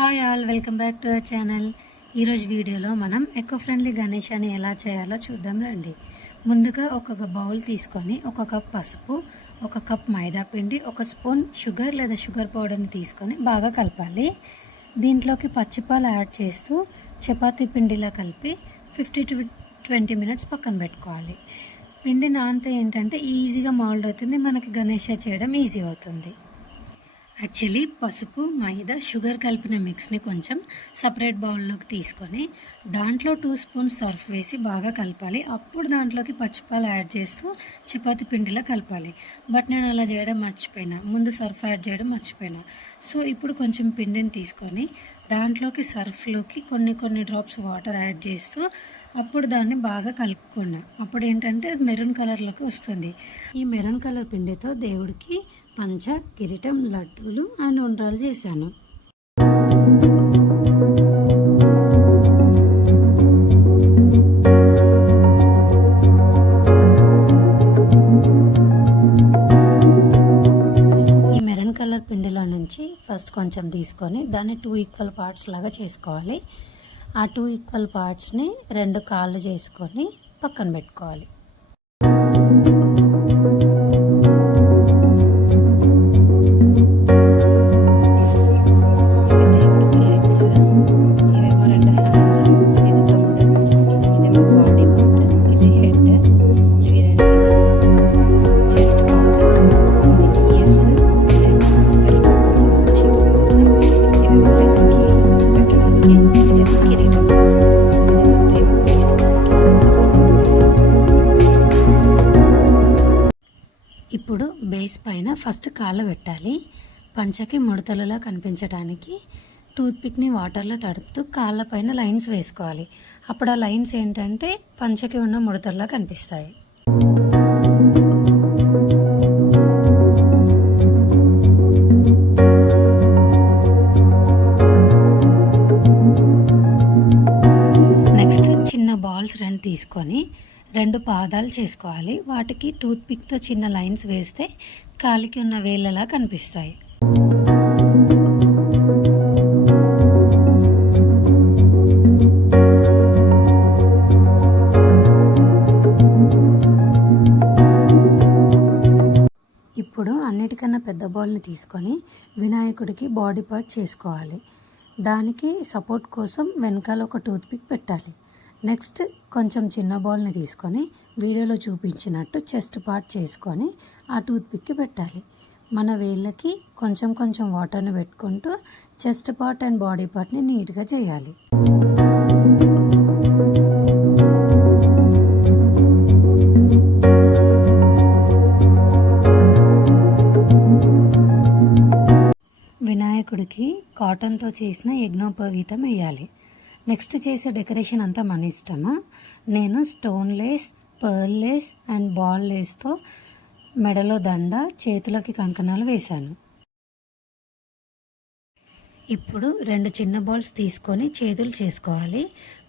Hi all, welcome back to our channel. ఈరోజు వీడియోలో మనం ఎకో ఫ్రెండ్లీ గణేశాన్ని ఎలా చేయాలో చూద్దాం రండి. ముందుగా ఒక బౌల్ తీసుకొని ఒక కప్ పసుపు, ఒక కప్ మైదా పిండి, ఒక స్పూన్ షుగర్ లేదా షుగర్ పౌడర్ని తీసుకొని బాగా కలపాలి. దీంట్లోకి పచ్చిపాలు యాడ్ చేస్తూ చపాతీ పిండిలా కలిపి 50 to 20 minutes పక్కన పెట్టుకోవాలి. పిండి నానితే ఏంటంటే ఈజీగా మౌల్డ్ అవుతుంది, మనకి గణేష చేయడం ఈజీ అవుతుంది. యాక్చువల్లీ పసుపు, మైదా, షుగర్ కలిపిన మిక్స్ని కొంచెం సపరేట్ బౌల్లోకి తీసుకొని దాంట్లో 2 స్పూన్స్ సర్ఫ్ వేసి బాగా కలపాలి. అప్పుడు దాంట్లోకి పచ్చిపాలు యాడ్ చేస్తూ చపాతీ పిండిలా కలపాలి. బట్ నేను అలా చేయడం మర్చిపోయినా, ముందు సర్ఫ్ యాడ్ చేయడం మర్చిపోయినా. సో ఇప్పుడు కొంచెం పిండిని తీసుకొని దాంట్లోకి సర్ఫ్లోకి కొన్ని డ్రాప్స్ వాటర్ యాడ్ చేస్తూ అప్పుడు దాన్ని బాగా కలుపుకున్నా. అప్పుడు ఏంటంటే మెరూన్ కలర్లోకి వస్తుంది. ఈ మెరూన్ కలర్ పిండితో దేవుడికి పంచ, కిరీటం, లడ్డూలు అండ్ ఉండ్రాలు చేశాను. ఈ మెరూన్ కలర్ పిండిలో నుంచి ఫస్ట్ కొంచెం తీసుకొని దాన్ని 2 ఈక్వల్ పార్ట్స్ లాగా చేసుకోవాలి. ఆ 2 ఈక్వల్ పార్ట్స్ని 2 కాళ్ళు చేసుకొని పక్కన పెట్టుకోవాలి. ఇప్పుడు బేస్ పైన ఫస్ట్ కాళ్ళ పెట్టాలి. పంచకి ముడతలులా కనిపించడానికి టూత్పిక్ని వాటర్లో తడుపుతూ కాళ్ళ పైన లైన్స్ వేసుకోవాలి. అప్పుడు ఆ లైన్స్ ఏంటంటే పంచకి ఉన్న ముడతల్లా కనిపిస్తాయి. నెక్స్ట్ చిన్న బాల్స్ 2 తీసుకొని 2 పాదాలు చేసుకోవాలి. వాటికి టూత్పిక్తో చిన్న లైన్స్ వేస్తే కాలికి ఉన్న వేళ్ళలా కనిపిస్తాయి. ఇప్పుడు అన్నిటికన్నా పెద్ద బాల్ని తీసుకొని వినాయకుడికి బాడీ పార్ట్ చేసుకోవాలి. దానికి సపోర్ట్ కోసం వెనకాల ఒక టూత్పిక్ పెట్టాలి. నెక్స్ట్ కొంచెం చిన్న బాల్ని తీసుకొని వీడియోలో చూపించినట్టు చెస్ట్ పార్ట్ చేసుకొని ఆ టూత్పిక్కి పెట్టాలి. మన వేళ్ళకి కొంచెం వాటర్ని పెట్టుకుంటూ చెస్ట్ పార్ట్ అండ్ బాడీ పార్ట్ని నీట్గా చేయాలి. వినాయకుడికి కాటన్తో చేసిన యజ్ఞోపవీతం వేయాలి. నెక్స్ట్ చేసే డెకరేషన్ అంతా మన ఇష్టమా. నేను stone lace, pearl lace and ball లేస్తో మెడలో దండ, చేతులకి కంకణాలు వేశాను. ఇప్పుడు 2 చిన్న బాల్స్ తీసుకొని చేతులు చేసుకోవాలి.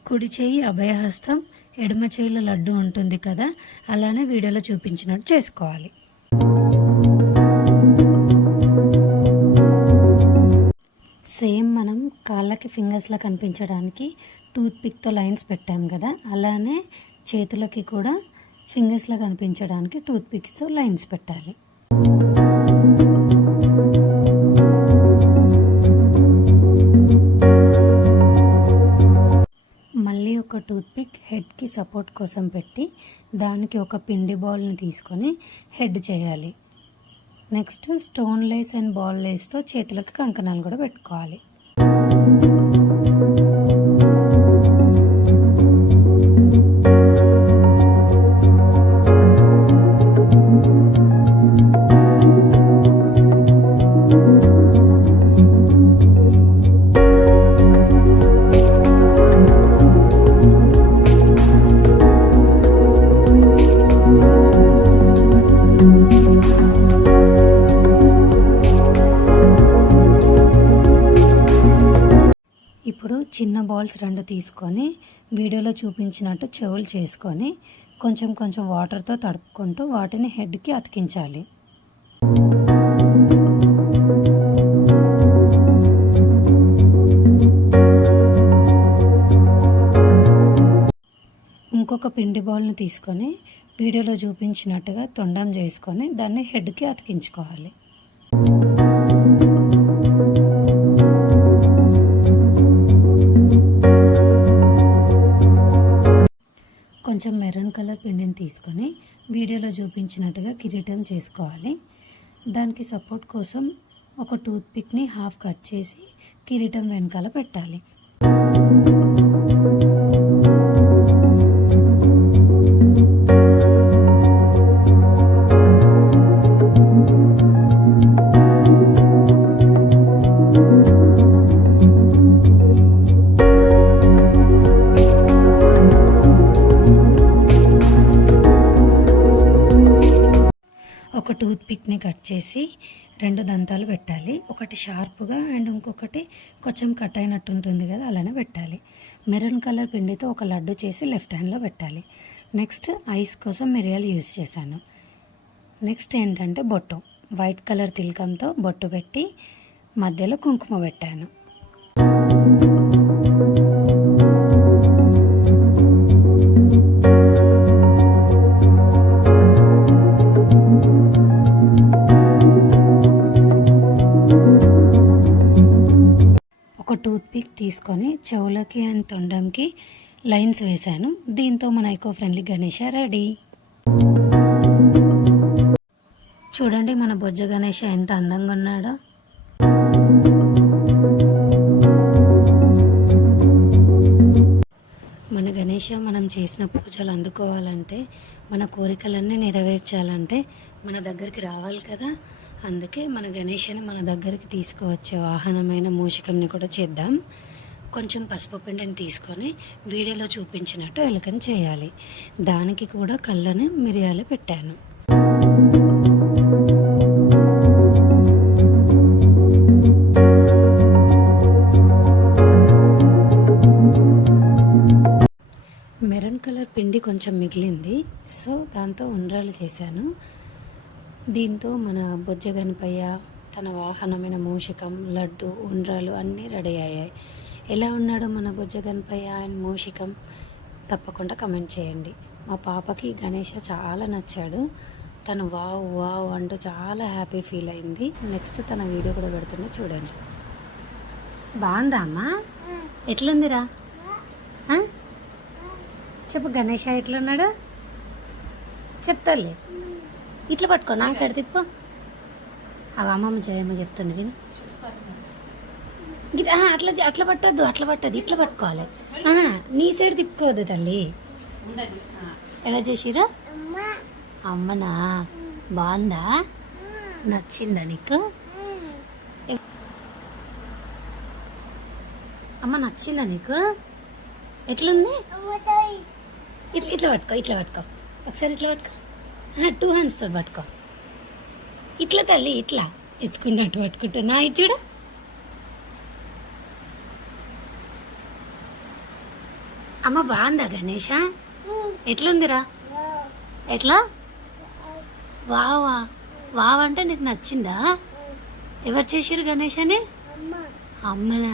కుడి చేయి అభయహస్తం, ఎడమ చేయిలో లడ్డు ఉంటుంది కదా, అలానే వీడియోలో చూపించినట్టు చేసుకోవాలి. సేమ్ మనం కాళ్ళకి ఫింగర్స్లా కనిపించడానికి టూత్పిక్తో లైన్స్ పెట్టాం కదా, అలానే చేతులకి కూడా ఫింగర్స్లా కనిపించడానికి టూత్పిక్స్తో లైన్స్ పెట్టాలి. మళ్ళీ ఒక టూత్పిక్ హెడ్కి సపోర్ట్ కోసం పెట్టి దానికి ఒక పిండి బాల్ని తీసుకొని హెడ్ చేయాలి. Next stone lace and ball లేస్తో చేతులకు కంకణాలు కూడా పెట్టుకోవాలి. ఇప్పుడు చిన్న బాల్స్ 2 తీసుకొని వీడియోలో చూపించినట్టు చెవులు చేసుకొని కొంచెం వాటర్తో తడుపుకుంటూ వాటిని హెడ్కి అతికించాలి. ఒక పిండి బౌల్ని తీసుకొని వీడియోలో చూపించినట్టుగా తొండం చేసుకొని దాన్ని హెడ్కి అతికించుకోవాలి. కొంచెం మెరూన్ కలర్ పిండిని తీసుకొని వీడియోలో చూపించినట్టుగా కిరీటం చేసుకోవాలి. దానికి సపోర్ట్ కోసం ఒక టూత్ పిక్ని హాఫ్ కట్ చేసి కిరీటం వెనకాల పెట్టాలి. ఒక టూత్ పిక్ని కట్ చేసి 2 దంతాలు పెట్టాలి. ఒకటి షార్ప్గా అండ్ ఇంకొకటి కొంచెం కట్ అయినట్టు ఉంటుంది కదా, అలానే పెట్టాలి. మెరూన్ కలర్ పిండితో ఒక లడ్డు చేసి లెఫ్ట్ హ్యాండ్లో పెట్టాలి. నెక్స్ట్ ఐస్ కోసం మిరియాలు యూజ్ చేశాను. నెక్స్ట్ ఏంటంటే బొట్టు, వైట్ కలర్ తిలకంతో బొట్టు పెట్టి మధ్యలో కుంకుమ పెట్టాను. ఒక టూత్ పిక్ తీసుకొని చెవులకి అండ్ తొండంకి లైన్స్ వేశాను. దీంతో మన ఎకో ఫ్రెండ్లీ గణేష రెడీ. చూడండి మన బొజ్జ గణేష ఎంత అందంగా ఉన్నాడో. మన గణేష మనం చేసిన పూజలు అందుకోవాలంటే, మన కోరికలన్నీ నెరవేర్చాలంటే మన దగ్గరికి రావాలి కదా. అందుకే మన గణేషని మన దగ్గరికి తీసుకువచ్చే వాహనమైన మూషికంని కూడా చేద్దాం. కొంచెం పసుపు పిండిని తీసుకొని వీడియోలో చూపించినట్టు ఎలుకని చేయాలి. దానికి కూడా కళ్ళని మిరియాలు పెట్టాను. మెరూన్ కలర్ పిండి కొంచెం మిగిలింది, సో దాంతో ఉండ్రాలు చేశాను. దీంతో మన బొజ్జ గణపయ్య, తన వాహనమైన మూషికం, లడ్డు, ఉండ్రాలు అన్నీ రెడీ అయ్యాయి. ఎలా ఉన్నాడో మన బొజ్జ గణపయ్య అండ్ మూషికం తప్పకుండా కమెంట్ చేయండి. మా పాపకి గణేష చాలా నచ్చాడు. తను వావ్ వావ్ అంటూ చాలా హ్యాపీ ఫీల్ అయింది. నెక్స్ట్ తన వీడియో కూడా పెడుతున్నా చూడండి. బాగుందా అమ్మా? ఎట్లుందిరా? చెప్పు గణేష ఎట్లున్నాడు చెప్తాలే. ఇట్లా పట్టుకో, నా సైడ్ తిప్పు. ఆ అమ్మమ్మ జయమ్మ చెప్తుంది విని. అట్లా అట్లా పట్టద్దు, అట్లా పట్టదు, ఇట్లా పట్టుకోవాలి. నీ సైడ్ తిప్పుకోవద్దు తల్లి. ఎలా చేసిరా? అమ్మనా? బాగుందా? నచ్చిందా నీకు? అమ్మ నచ్చిందా నీకు? ఎట్లుంది? ఇట్లా ఇట్లా పట్టుకో, ఇట్లా పట్టుకో, ఒకసారి ఇట్లా పట్టుకో. 2 హ్యాండ్స్ తోటి పట్టుకో. ఇట్లా తల్లి, ఇట్లా ఎత్తుకున్నట్టు పట్టుకుంటా. నా ఇది చూడ. అమ్మ బాగుందా గణేష? ఎట్లుందిరా? ఎట్లా? వావా వావ్ అంటే నీకు నచ్చిందా? ఎవరు చేసిరు గణేష్ అని? అమ్మనా?